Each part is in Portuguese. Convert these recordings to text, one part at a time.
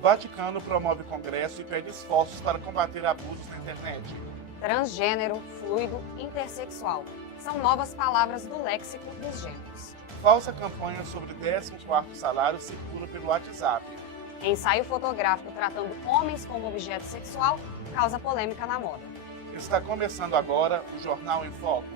Vaticano promove congresso e pede esforços para combater abusos na internet. Transgênero, fluido, intersexual. São novas palavras do léxico dos gêneros. Falsa campanha sobre 14º salário circula pelo WhatsApp. Ensaio fotográfico tratando homens como objeto sexual causa polêmica na moda. Está começando agora o Jornal em Foco.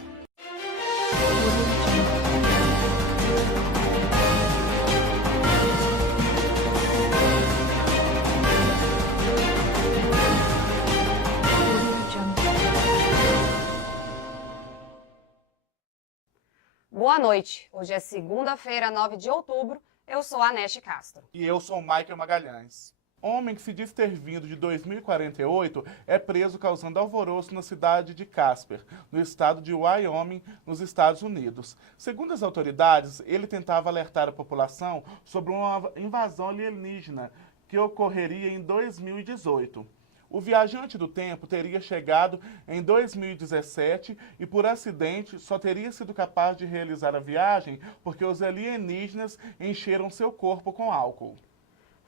Boa noite. Hoje é segunda-feira, 9 de outubro. Eu sou a Neste Castro. E eu sou o Michael Magalhães. Homem que se diz ter vindo de 2048 é preso causando alvoroço na cidade de Casper, no estado de Wyoming, nos Estados Unidos. Segundo as autoridades, ele tentava alertar a população sobre uma invasão alienígena que ocorreria em 2018. O viajante do tempo teria chegado em 2017 e, por acidente, só teria sido capaz de realizar a viagem porque os alienígenas encheram seu corpo com álcool.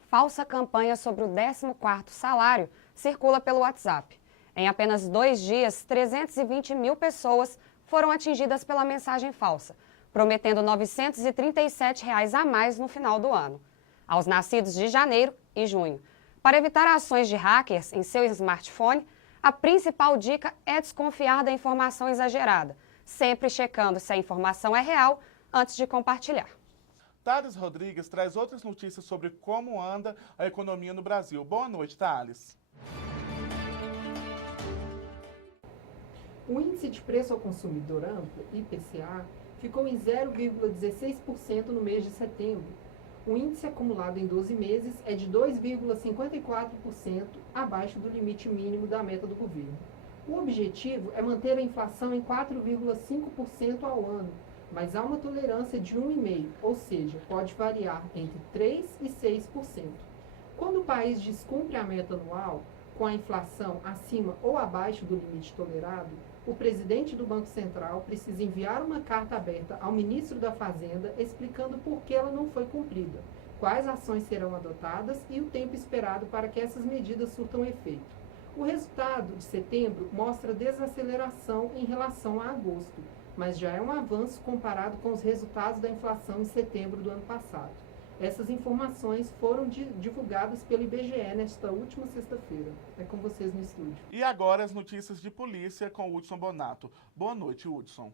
Falsa campanha sobre o 14º salário circula pelo WhatsApp. Em apenas 2 dias, 320 mil pessoas foram atingidas pela mensagem falsa, prometendo R$ 937 a mais no final do ano, aos nascidos de janeiro e junho. Para evitar ações de hackers em seu smartphone, a principal dica é desconfiar da informação exagerada, sempre checando se a informação é real antes de compartilhar. Thales Rodrigues traz outras notícias sobre como anda a economia no Brasil. Boa noite, Thales. O Índice de Preço ao Consumidor Amplo, IPCA, ficou em 0,16% no mês de setembro. O índice acumulado em 12 meses é de 2,54%, abaixo do limite mínimo da meta do governo. O objetivo é manter a inflação em 4,5% ao ano, mas há uma tolerância de 1,5%, ou seja, pode variar entre 3% e 6%. Quando o país descumpre a meta anual, com a inflação acima ou abaixo do limite tolerado, o presidente do Banco Central precisa enviar uma carta aberta ao ministro da Fazenda explicando por que ela não foi cumprida, quais ações serão adotadas e o tempo esperado para que essas medidas surtam efeito. O resultado de setembro mostra desaceleração em relação a agosto, mas já é um avanço comparado com os resultados da inflação em setembro do ano passado. Essas informações foram divulgadas pelo IBGE nesta última sexta-feira. É com vocês no estúdio. E agora as notícias de polícia com o Hudson Bonato. Boa noite, Hudson.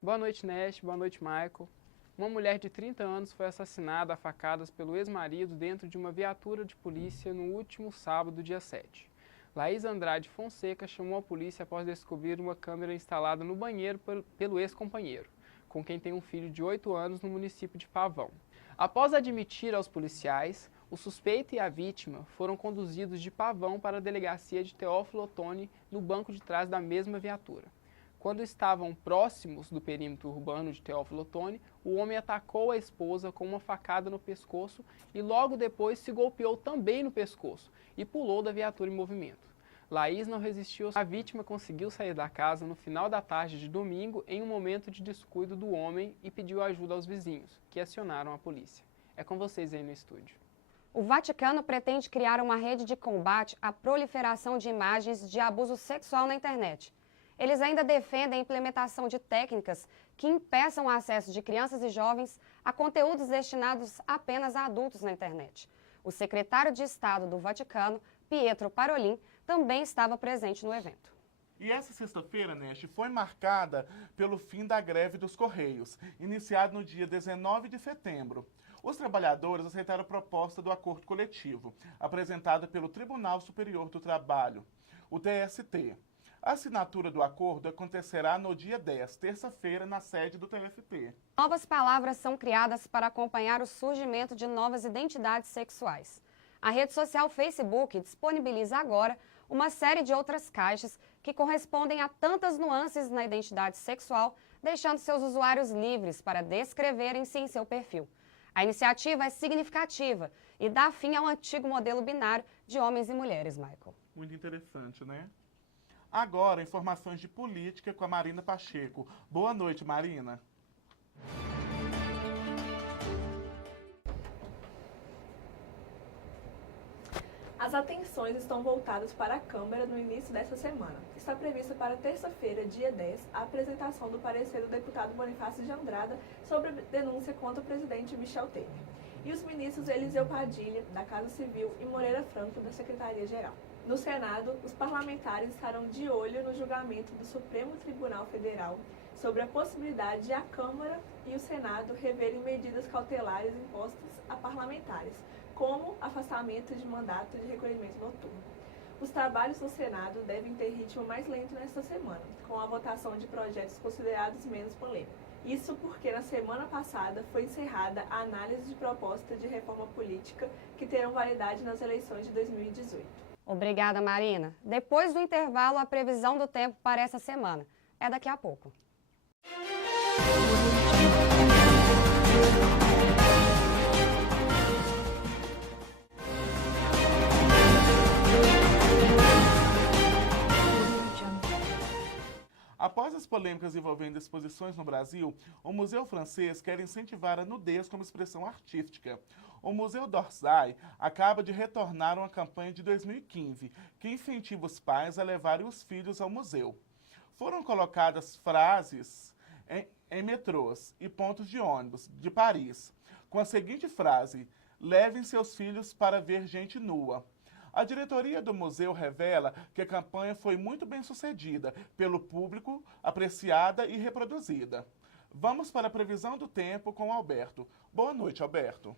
Boa noite, Neste. Boa noite, Michael. Uma mulher de 30 anos foi assassinada a facadas pelo ex-marido dentro de uma viatura de polícia no último sábado, dia 7. Laís Andrade Fonseca chamou a polícia após descobrir uma câmera instalada no banheiro pelo ex-companheiro, com quem tem um filho de 8 anos no município de Pavão. Após admitir aos policiais, o suspeito e a vítima foram conduzidos de Pavão para a delegacia de Teófilo Otoni no banco de trás da mesma viatura. Quando estavam próximos do perímetro urbano de Teófilo Otoni, o homem atacou a esposa com uma facada no pescoço e logo depois se golpeou também no pescoço e pulou da viatura em movimento. Laís não resistiu. A vítima conseguiu sair da casa no final da tarde de domingo em um momento de descuido do homem e pediu ajuda aos vizinhos, que acionaram a polícia. É com vocês aí no estúdio. O Vaticano pretende criar uma rede de combate à proliferação de imagens de abuso sexual na internet. Eles ainda defendem a implementação de técnicas que impeçam o acesso de crianças e jovens a conteúdos destinados apenas a adultos na internet. O secretário de Estado do Vaticano, Pietro Parolin, também estava presente no evento. E essa sexta-feira, Neste, foi marcada pelo fim da greve dos Correios, iniciado no dia 19 de setembro. Os trabalhadores aceitaram a proposta do acordo coletivo, apresentada pelo Tribunal Superior do Trabalho, o TST. A assinatura do acordo acontecerá no dia 10, terça-feira, na sede do TST. Novas palavras são criadas para acompanhar o surgimento de novas identidades sexuais. A rede social Facebook disponibiliza agora uma série de outras caixas que correspondem a tantas nuances na identidade sexual, deixando seus usuários livres para descreverem-se em seu perfil. A iniciativa é significativa e dá fim ao antigo modelo binário de homens e mulheres, Michael. Muito interessante, né? Agora, informações de política com a Marina Pacheco. Boa noite, Marina. As atenções estão voltadas para a Câmara no início desta semana. Está prevista para terça-feira, dia 10, a apresentação do parecer do deputado Bonifácio de Andrada sobre a denúncia contra o presidente Michel Temer. E os ministros Eliseu Padilha, da Casa Civil, e Moreira Franco, da Secretaria-Geral. No Senado, os parlamentares estarão de olho no julgamento do Supremo Tribunal Federal sobre a possibilidade de a Câmara e o Senado reverem medidas cautelares impostas a parlamentares, como afastamento de mandato de recolhimento noturno. Os trabalhos no Senado devem ter ritmo mais lento nesta semana, com a votação de projetos considerados menos polêmicos. Isso porque na semana passada foi encerrada a análise de proposta de reforma política que terão validade nas eleições de 2018. Obrigada, Marina. Depois do intervalo, a previsão do tempo para essa semana. É daqui a pouco. Após as polêmicas envolvendo exposições no Brasil, o Museu Francês quer incentivar a nudez como expressão artística. O Museu d'Orsay acaba de retornar uma campanha de 2015 que incentiva os pais a levarem os filhos ao museu. Foram colocadas frases em metrôs e pontos de ônibus de Paris, com a seguinte frase: levem seus filhos para ver gente nua. A diretoria do museu revela que a campanha foi muito bem sucedida pelo público, apreciada e reproduzida. Vamos para a previsão do tempo com Alberto. Boa noite, Alberto.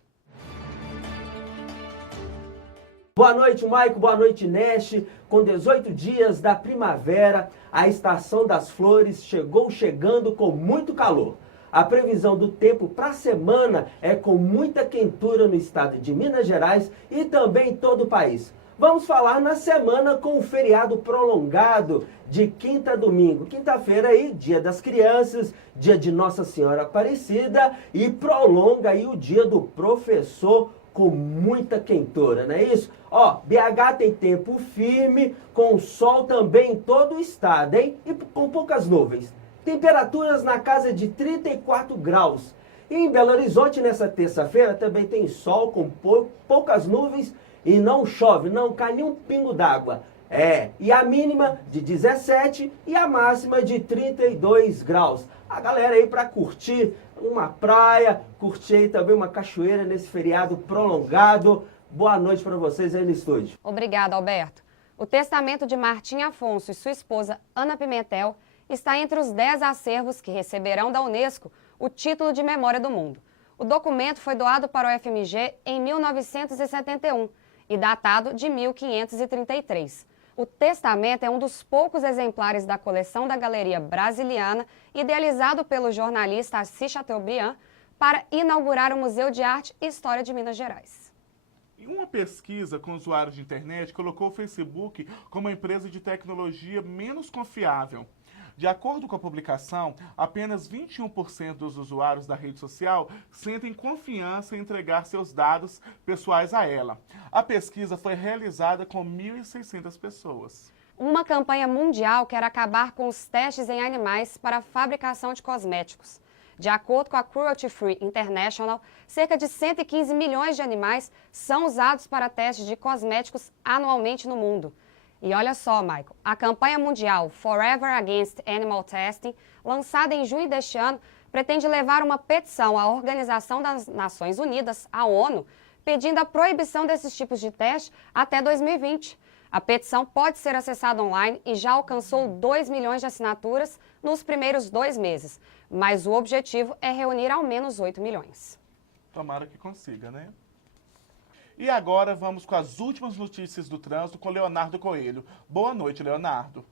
Boa noite, Maico. Boa noite, Nesh. Com 18 dias da primavera, a estação das flores chegando com muito calor. A previsão do tempo para a semana é com muita quentura no estado de Minas Gerais e também em todo o país. Vamos falar na semana com o feriado prolongado de quinta a domingo. Quinta-feira aí, dia das crianças, dia de Nossa Senhora Aparecida e prolonga aí o dia do professor com muita quentura, não é isso? Ó, BH tem tempo firme, com sol também em todo o estado, hein? E com poucas nuvens. Temperaturas na casa de 34 graus. E em Belo Horizonte, nessa terça-feira, também tem sol com poucas nuvens e não chove, não cai nenhum pingo d'água. E a mínima de 17 e a máxima de 32 graus. A galera aí para curtir uma praia, curtir aí também uma cachoeira nesse feriado prolongado. Boa noite para vocês aí no estúdio. Obrigada, Alberto. O testamento de Martim Afonso e sua esposa Ana Pimentel está entre os 10 acervos que receberão da Unesco o título de Memória do Mundo. O documento foi doado para o FMG em 1971 e datado de 1533. O testamento é um dos poucos exemplares da coleção da Galeria Brasiliana, idealizado pelo jornalista Assis Chateaubriand, para inaugurar o Museu de Arte e História de Minas Gerais. E uma pesquisa com usuários de internet colocou o Facebook como a empresa de tecnologia menos confiável. De acordo com a publicação, apenas 21% dos usuários da rede social sentem confiança em entregar seus dados pessoais a ela. A pesquisa foi realizada com 1.600 pessoas. Uma campanha mundial quer acabar com os testes em animais para a fabricação de cosméticos. De acordo com a Cruelty Free International, cerca de 115 milhões de animais são usados para testes de cosméticos anualmente no mundo. E olha só, Michael, a campanha mundial Forever Against Animal Testing, lançada em junho deste ano, pretende levar uma petição à Organização das Nações Unidas, a ONU, pedindo a proibição desses tipos de teste até 2020. A petição pode ser acessada online e já alcançou 2 milhões de assinaturas nos primeiros 2 meses, mas o objetivo é reunir ao menos 8 milhões. Tomara que consiga, né? E agora vamos com as últimas notícias do trânsito com Leonardo Coelho. Boa noite, Leonardo.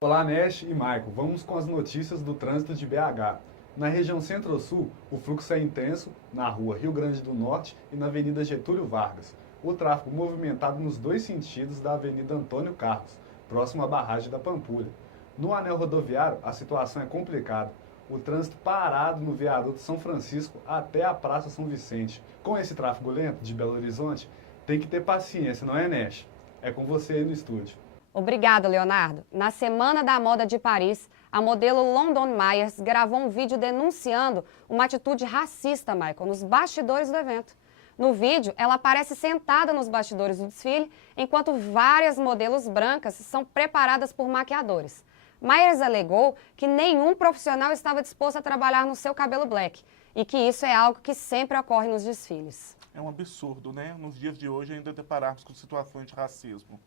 Olá, Nesh e Maico. Vamos com as notícias do trânsito de BH. Na região Centro-Sul, o fluxo é intenso na rua Rio Grande do Norte e na Avenida Getúlio Vargas. O tráfego movimentado nos 2 sentidos da Avenida Antônio Carlos, próximo à barragem da Pampulha. No anel rodoviário, a situação é complicada. O trânsito parado no viaduto São Francisco até a Praça São Vicente. Com esse tráfego lento de Belo Horizonte, tem que ter paciência, não é, Nesh? É com você aí no estúdio. Obrigada, Leonardo. Na Semana da Moda de Paris, a modelo London Myers gravou um vídeo denunciando uma atitude racista, Michael, nos bastidores do evento. No vídeo, ela aparece sentada nos bastidores do desfile, enquanto várias modelos brancas são preparadas por maquiadores. Myers alegou que nenhum profissional estava disposto a trabalhar no seu cabelo black e que isso é algo que sempre ocorre nos desfiles. É um absurdo, né? Nos dias de hoje ainda depararmos com situações de racismo.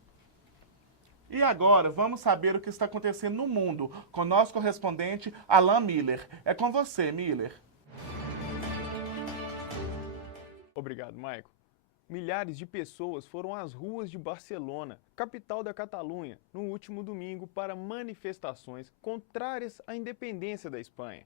E agora, vamos saber o que está acontecendo no mundo com nosso correspondente Alan Miller. É com você, Miller. Obrigado, Maico. Milhares de pessoas foram às ruas de Barcelona, capital da Catalunha, no último domingo para manifestações contrárias à independência da Espanha.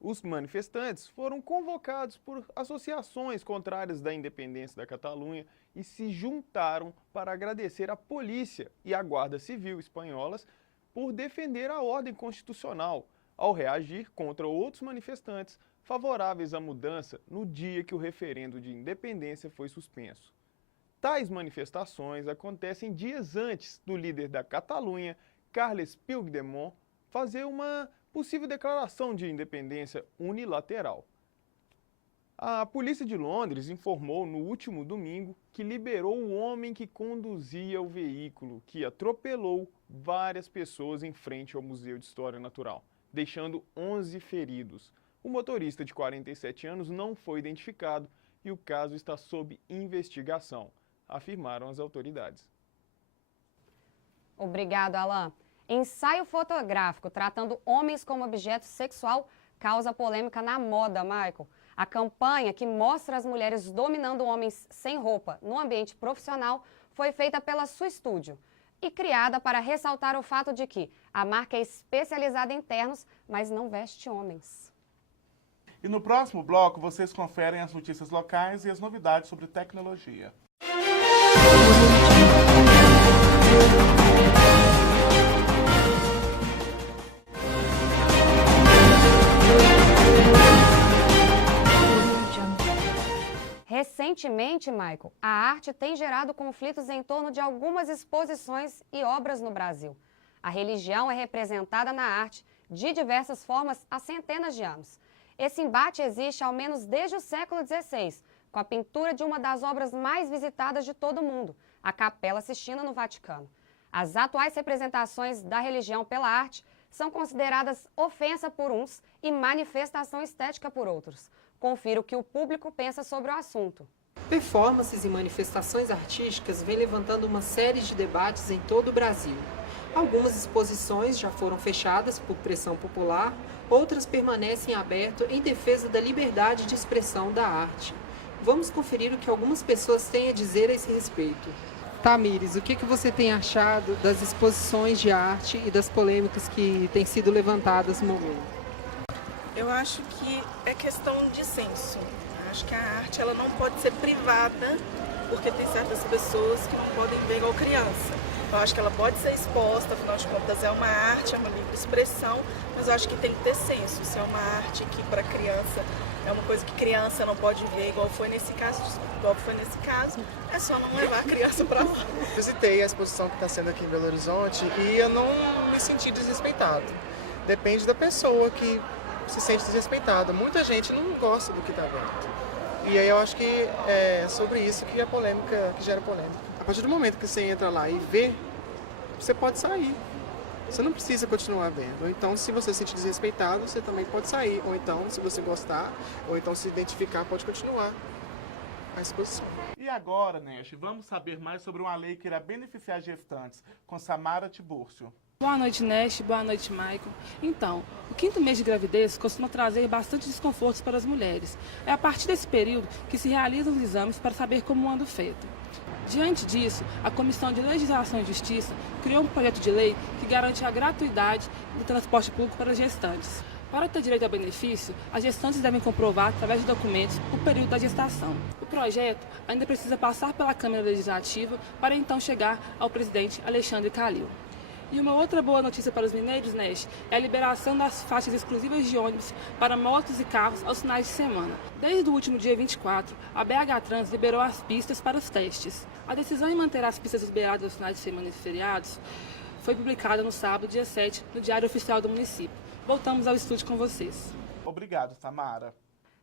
Os manifestantes foram convocados por associações contrárias da independência da Catalunha e se juntaram para agradecer à polícia e à Guarda Civil espanholas por defender a ordem constitucional, ao reagir contra outros manifestantes favoráveis à mudança no dia que o referendo de independência foi suspenso. Tais manifestações acontecem dias antes do líder da Catalunha, Carles Puigdemont, fazer uma possível declaração de independência unilateral. A polícia de Londres informou no último domingo que liberou o homem que conduzia o veículo que atropelou várias pessoas em frente ao Museu de História Natural, deixando 11 feridos. O motorista de 47 anos não foi identificado e o caso está sob investigação, afirmaram as autoridades. Obrigado, Alan. Ensaio fotográfico tratando homens como objeto sexual causa polêmica na moda, Michael. A campanha que mostra as mulheres dominando homens sem roupa no ambiente profissional foi feita pela Su Studio e criada para ressaltar o fato de que a marca é especializada em ternos, mas não veste homens. E no próximo bloco, vocês conferem as notícias locais e as novidades sobre tecnologia. Recentemente, Michael, a arte tem gerado conflitos em torno de algumas exposições e obras no Brasil. A religião é representada na arte de diversas formas há centenas de anos. Esse embate existe ao menos desde o século XVI, com a pintura de uma das obras mais visitadas de todo o mundo, a Capela Sistina no Vaticano. As atuais representações da religião pela arte são consideradas ofensa por uns e manifestação estética por outros. Confira o que o público pensa sobre o assunto. Performances e manifestações artísticas vêm levantando uma série de debates em todo o Brasil. Algumas exposições já foram fechadas por pressão popular, outras permanecem abertas em defesa da liberdade de expressão da arte. Vamos conferir o que algumas pessoas têm a dizer a esse respeito. Tamires, o que você tem achado das exposições de arte e das polêmicas que têm sido levantadas no momento? Eu acho que é questão de senso. Acho que a arte ela não pode ser privada, porque tem certas pessoas que não podem ver igual criança. Eu acho que ela pode ser exposta, afinal de contas é uma arte, é uma livre expressão, mas eu acho que tem que ter senso. Se é uma arte que para criança é uma coisa que criança não pode ver, igual foi nesse caso, é só não levar a criança para lá. Visitei a exposição que está sendo aqui em Belo Horizonte e eu não me senti desrespeitado. Depende da pessoa que se sente desrespeitada. Muita gente não gosta do que está vendo. E aí eu acho que é sobre isso que gera polêmica. A partir do momento que você entra lá e vê, você pode sair. Você não precisa continuar vendo. Ou então, se você se sentir desrespeitado, você também pode sair. Ou então, se você gostar, ou então se identificar, pode continuar a exposição. E agora, Nesh, vamos saber mais sobre uma lei que irá beneficiar gestantes, com Samara Tibúrcio. Boa noite, Nesh. Boa noite, Michael. Então, o 5º mês de gravidez costuma trazer bastante desconfortos para as mulheres. É a partir desse período que se realizam os exames para saber como anda o feto. Diante disso, a Comissão de Legislação e Justiça criou um projeto de lei que garante a gratuidade do transporte público para as gestantes. Para ter direito ao benefício, as gestantes devem comprovar, através de documentos, o período da gestação. O projeto ainda precisa passar pela Câmara Legislativa para então chegar ao presidente Alexandre Calil. E uma outra boa notícia para os mineiros, Nesh, é a liberação das faixas exclusivas de ônibus para motos e carros aos finais de semana. Desde o último dia 24, a BH Trans liberou as pistas para os testes. A decisão em manter as pistas liberadas aos finais de semana e feriados foi publicada no sábado, dia 7, no Diário Oficial do Município. Voltamos ao estúdio com vocês. Obrigado, Samara.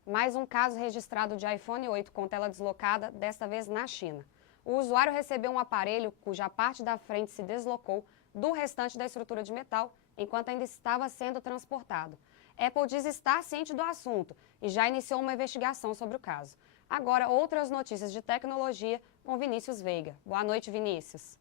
mais um caso registrado de iPhone 8 com tela deslocada, desta vez na China. O usuário recebeu um aparelho cuja parte da frente se deslocou do restante da estrutura de metal enquanto ainda estava sendo transportado. Apple diz estar ciente do assunto e já iniciou uma investigação sobre o caso. Agora, outras notícias de tecnologia com Vinícius Veiga. Boa noite, Vinícius.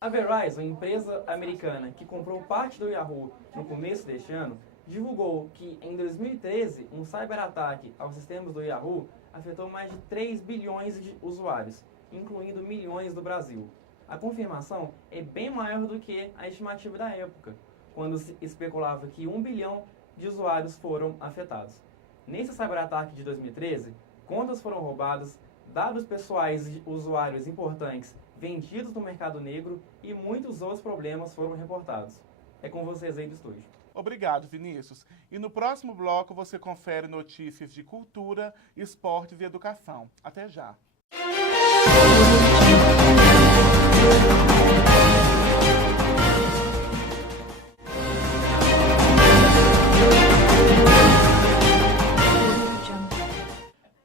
A Verizon, empresa americana que comprou parte do Yahoo no começo deste ano, divulgou que em 2013 um cyberataque aos sistemas do Yahoo afetou mais de 3 bilhões de usuários, incluindo milhões do Brasil. A confirmação é bem maior do que a estimativa da época, quando se especulava que 1 bilhão de usuários foram afetados. Nesse cyberataque de 2013, contas foram roubadas, dados pessoais de usuários importantes vendidos no mercado negro e muitos outros problemas foram reportados. É com vocês aí do estúdio. Obrigado, Vinícius. E no próximo bloco você confere notícias de cultura, esportes e educação. Até já.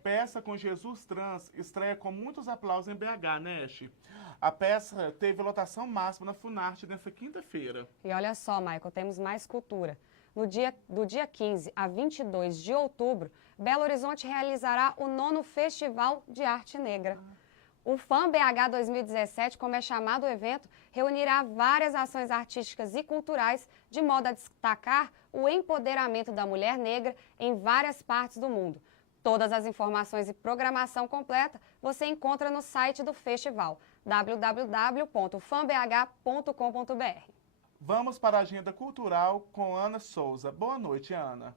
Peça com Jesus Trans estreia com muitos aplausos em BH, Nesh. A peça teve lotação máxima na Funarte nesta quinta-feira. E olha só, Michael, temos mais cultura. Do dia 15 a 22 de outubro, Belo Horizonte realizará o 9º Festival de Arte Negra. O FAM BH 2017, como é chamado o evento, reunirá várias ações artísticas e culturais de modo a destacar o empoderamento da mulher negra em várias partes do mundo. Todas as informações e programação completa você encontra no site do festival, www.fambh.com.br. Vamos para a agenda cultural com Ana Souza. Boa noite, Ana.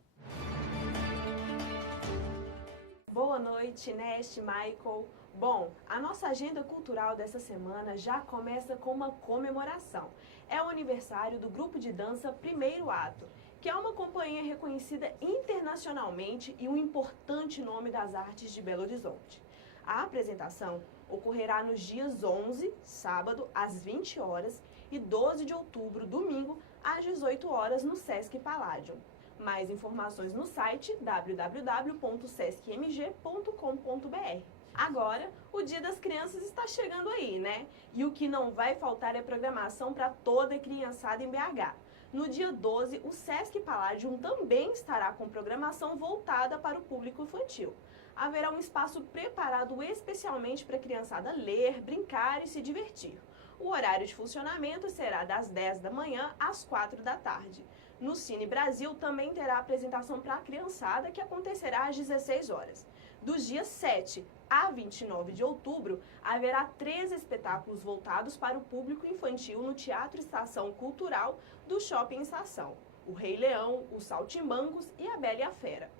Boa noite, Neste, Michael. Bom, a nossa agenda cultural dessa semana já começa com uma comemoração. É o aniversário do grupo de dança Primeiro Ato, que é uma companhia reconhecida internacionalmente e um importante nome das artes de Belo Horizonte. A apresentação ocorrerá nos dias 11, sábado, às 20 horas, e 12 de outubro, domingo, às 18 horas, no Sesc Palladium. Mais informações no site www.sescmg.com.br. Agora, o Dia das Crianças está chegando aí, né? E o que não vai faltar é programação para toda a criançada em BH. No dia 12, o Sesc Palladium também estará com programação voltada para o público infantil. Haverá um espaço preparado especialmente para a criançada ler, brincar e se divertir. O horário de funcionamento será das 10 da manhã às 4 da tarde. No Cine Brasil também terá apresentação para a criançada, que acontecerá às 16 horas. Dos dias 7 a 29 de outubro, haverá 3 espetáculos voltados para o público infantil no Teatro Estação Cultural do Shopping Estação: O Rei Leão, Os Saltimbancos e A Bela e a Fera.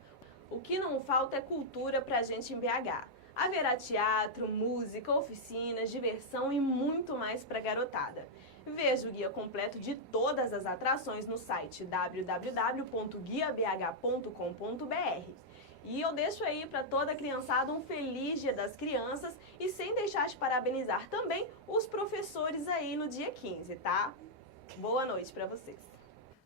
O que não falta é cultura pra gente em BH. Haverá teatro, música, oficinas, diversão e muito mais pra garotada. Veja o guia completo de todas as atrações no site www.guiabh.com.br. E eu deixo aí para toda a criançada um feliz Dia das Crianças e sem deixar de parabenizar também os professores aí no dia 15, tá? Boa noite para vocês.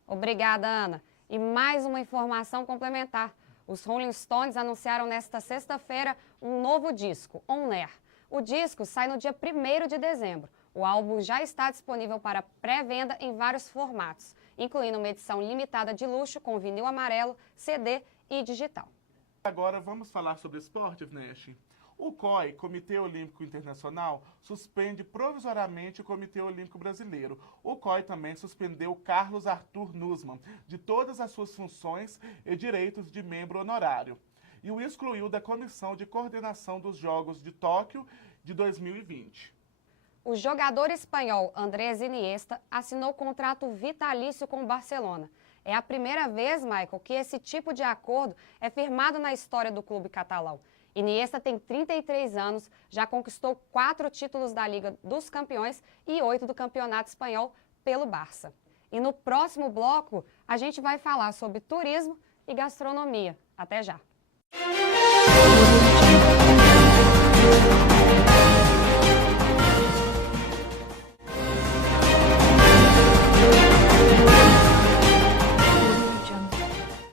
Obrigada, Ana. E mais uma informação complementar. Os Rolling Stones anunciaram nesta sexta-feira um novo disco, On Air. O disco sai no dia 1º de dezembro. O álbum já está disponível para pré-venda em vários formatos, incluindo uma edição limitada de luxo com vinil amarelo, CD e digital. Agora vamos falar sobre esporte, Nesh. O COI, Comitê Olímpico Internacional, suspende provisoriamente o Comitê Olímpico Brasileiro. O COI também suspendeu Carlos Arthur Nussmann de todas as suas funções e direitos de membro honorário e o excluiu da Comissão de Coordenação dos Jogos de Tóquio de 2020. O jogador espanhol Andrés Iniesta assinou contrato vitalício com o Barcelona. É a primeira vez, Michael, que esse tipo de acordo é firmado na história do clube catalão. Iniesta tem 33 anos, já conquistou 4 títulos da Liga dos Campeões e 8 do Campeonato Espanhol pelo Barça. E no próximo bloco, a gente vai falar sobre turismo e gastronomia. Até já!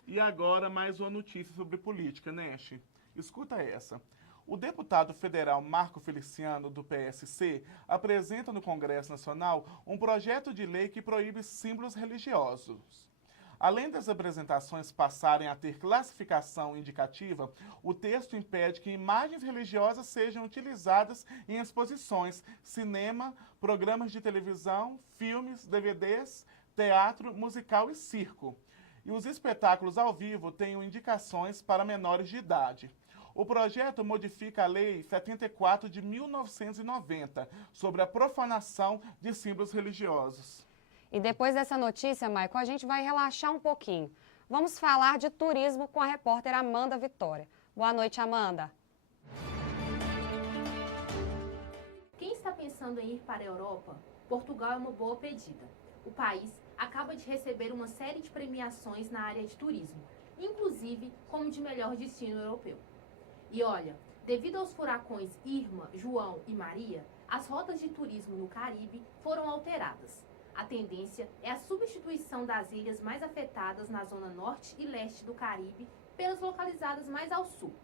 E agora mais uma notícia sobre política, Nesh. Escuta essa. O deputado federal Marco Feliciano, do PSC, apresenta no Congresso Nacional um projeto de lei que proíbe símbolos religiosos. Além das apresentações passarem a ter classificação indicativa, o texto impede que imagens religiosas sejam utilizadas em exposições, cinema, programas de televisão, filmes, DVDs, teatro, musical e circo. E os espetáculos ao vivo tenham indicações para menores de idade. O projeto modifica a Lei 74 de 1990 sobre a profanação de símbolos religiosos. E depois dessa notícia, Maicon, a gente vai relaxar um pouquinho. Vamos falar de turismo com a repórter Amanda Vitória. Boa noite, Amanda. Quem está pensando em ir para a Europa, Portugal é uma boa pedida. O país acaba de receber uma série de premiações na área de turismo, inclusive como de melhor destino europeu. E olha, devido aos furacões Irma, João e Maria, as rotas de turismo no Caribe foram alteradas. A tendência é a substituição das ilhas mais afetadas na zona norte e leste do Caribe pelas localizadas mais ao sul.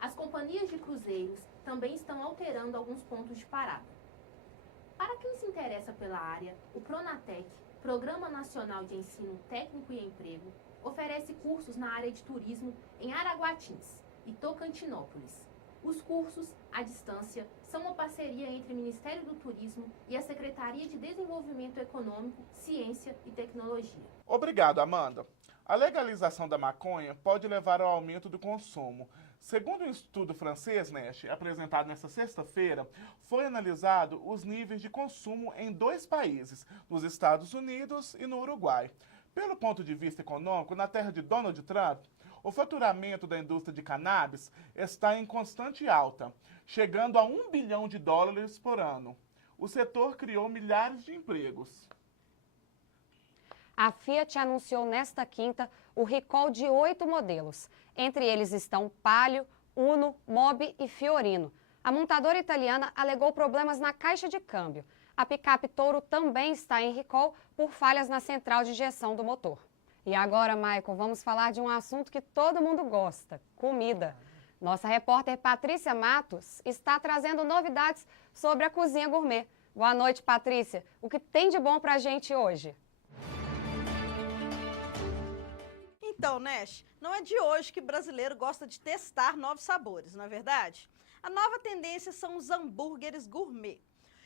As companhias de cruzeiros também estão alterando alguns pontos de parada. Para quem se interessa pela área, o Pronatec, Programa Nacional de Ensino Técnico e Emprego, oferece cursos na área de turismo em Araguatins e Tocantinópolis. Os cursos, à distância, são uma parceria entre o Ministério do Turismo e a Secretaria de Desenvolvimento Econômico, Ciência e Tecnologia. Obrigado, Amanda. A legalização da maconha pode levar ao aumento do consumo. Segundo um estudo francês, Nesh, apresentado nesta sexta-feira, foi analisado os níveis de consumo em 2 países, nos Estados Unidos e no Uruguai. Pelo ponto de vista econômico, na terra de Donald Trump, o faturamento da indústria de cannabis está em constante alta, chegando a $1 bilhão por ano. O setor criou milhares de empregos. A Fiat anunciou nesta quinta o recall de 8 modelos. Entre eles estão Palio, Uno, Mobi e Fiorino. A montadora italiana alegou problemas na caixa de câmbio. A picape Toro também está em recall por falhas na central de injeção do motor. E agora, Maicon, vamos falar de um assunto que todo mundo gosta: comida. Nossa repórter Patrícia Matos está trazendo novidades sobre a cozinha gourmet. Boa noite, Patrícia. O que tem de bom pra gente hoje? Então, Nesh, não é de hoje que brasileiro gosta de testar novos sabores, não é verdade? A nova tendência são os hambúrgueres gourmet,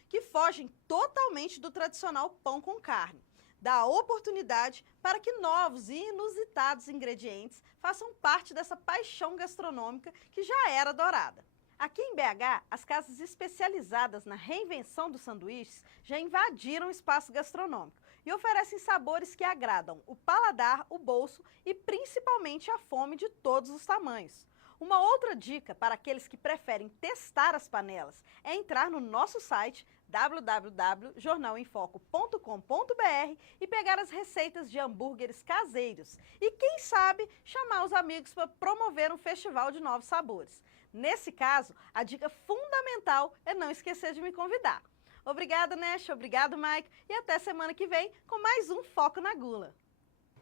que fogem totalmente do tradicional pão com carne. Dá oportunidade para que novos e inusitados ingredientes façam parte dessa paixão gastronômica que já era adorada. Aqui em BH, as casas especializadas na reinvenção dos sanduíches já invadiram o espaço gastronômico e oferecem sabores que agradam o paladar, o bolso e principalmente a fome de todos os tamanhos. Uma outra dica para aqueles que preferem testar as panelas é entrar no nosso site www.jornalemfoco.com.br e pegar as receitas de hambúrgueres caseiros e, quem sabe, chamar os amigos para promover um festival de novos sabores. Nesse caso, a dica fundamental é não esquecer de me convidar. Obrigada, Nesh, obrigado, Mike, e até semana que vem com mais um Foco na Gula.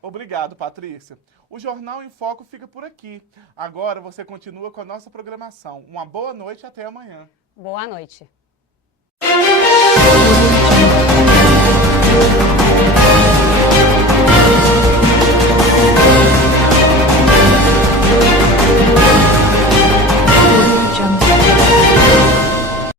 Obrigado, Patrícia. O Jornal em Foco fica por aqui. Agora você continua com a nossa programação. Uma boa noite e até amanhã. Boa noite.